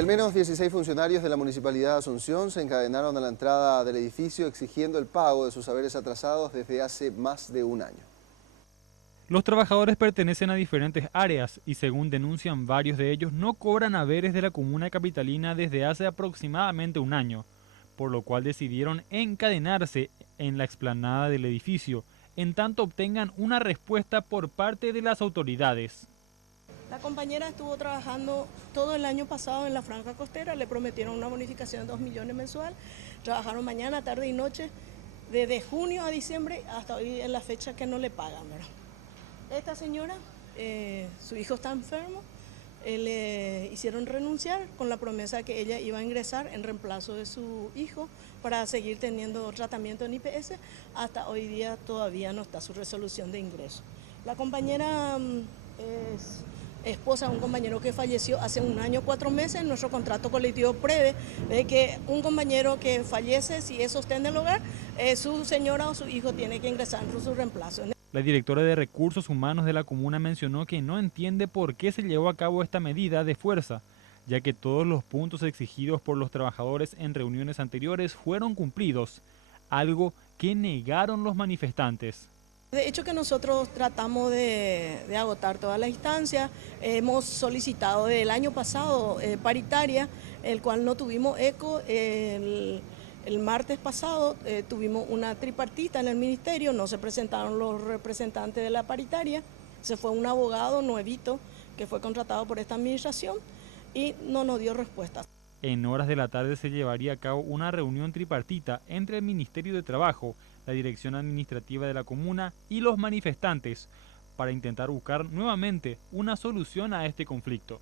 al menos 16 funcionarios de la Municipalidad de Asunción se encadenaron a la entrada del edificio exigiendo el pago de sus haberes atrasados desde hace más de un año. Los trabajadores pertenecen a diferentes áreas y según denuncian varios de ellos no cobran haberes de la comuna capitalina desde hace aproximadamente un año, por lo cual decidieron encadenarse en la explanada del edificio, en tanto obtengan una respuesta por parte de las autoridades. La compañera estuvo trabajando todo el año pasado en la franja costera, le prometieron una bonificación de 2 millones mensual, trabajaron mañana, tarde y noche, desde junio a diciembre hasta hoy en la fecha que no le pagan, ¿verdad? Esta señora, su hijo está enfermo, le hicieron renunciar con la promesa que ella iba a ingresar en reemplazo de su hijo para seguir teniendo tratamiento en IPS. Hasta hoy día todavía no está su resolución de ingreso. La compañera es esposa de un compañero que falleció hace un año, 4 meses. Nuestro contrato colectivo prevé de que un compañero que fallece, si es sostén del hogar, su señora o su hijo tiene que ingresar en su reemplazo. La directora de Recursos Humanos de la comuna mencionó que no entiende por qué se llevó a cabo esta medida de fuerza, ya que todos los puntos exigidos por los trabajadores en reuniones anteriores fueron cumplidos, algo que negaron los manifestantes. De hecho que nosotros tratamos de agotar todas las instancias, hemos solicitado del año pasado paritaria, el cual no tuvimos eco. El martes pasado tuvimos una tripartita en el ministerio, no se presentaron los representantes de la paritaria, se fue un abogado nuevito que fue contratado por esta administración y no nos dio respuesta. En horas de la tarde se llevaría a cabo una reunión tripartita entre el Ministerio de Trabajo, la Dirección Administrativa de la comuna y los manifestantes para intentar buscar nuevamente una solución a este conflicto.